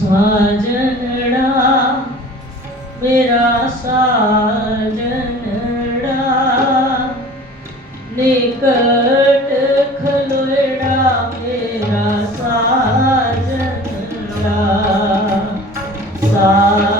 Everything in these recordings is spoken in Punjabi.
ਸਾਜਣੜਾ ਮੇਰਾ ਸਾਜਣੜਾ ਨਿਕਟ ਖਲੋੜਾ ਮੇਰਾ ਸਾਜਣੜਾ ਸਾ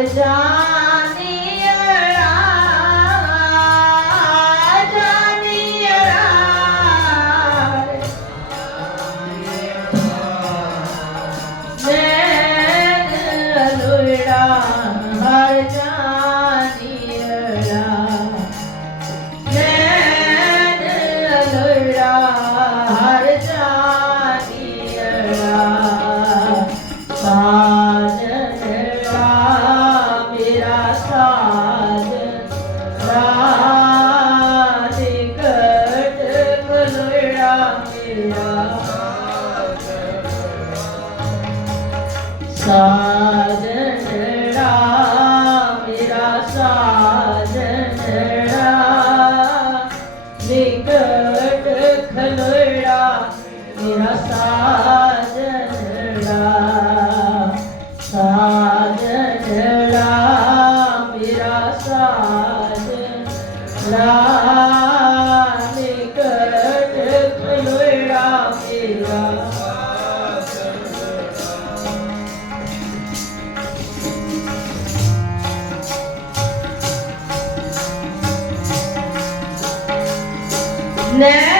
हर जा né?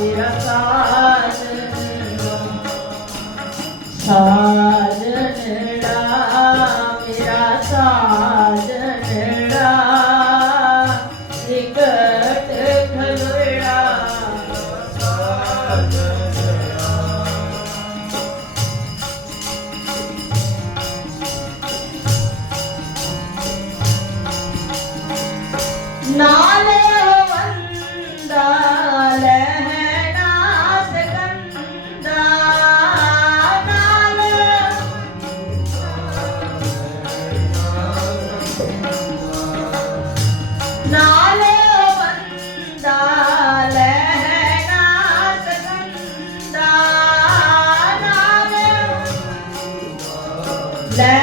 Mira,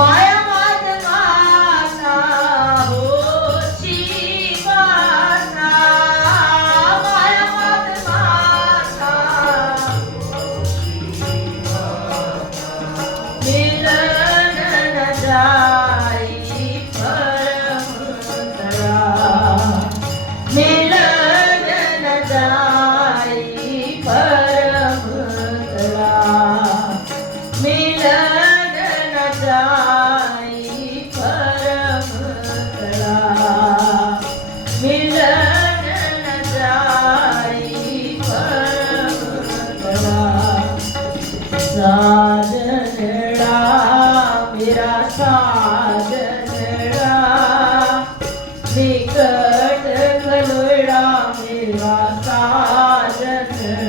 মায়ের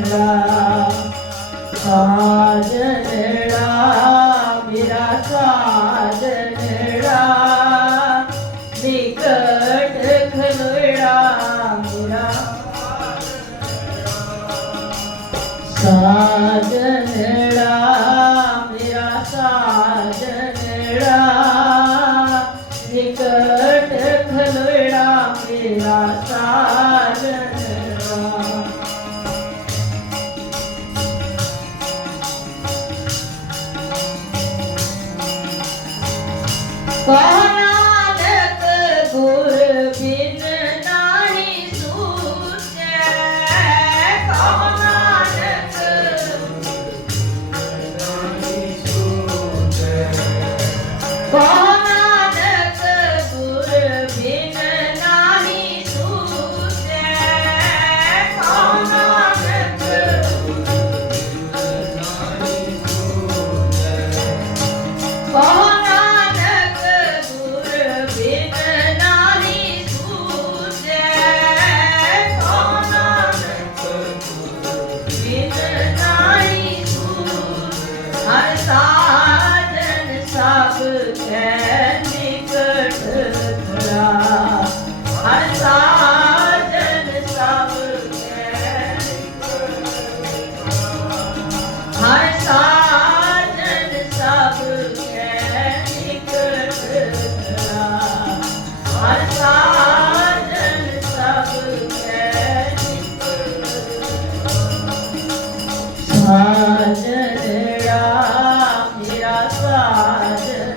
내가 사제네 Bye. God.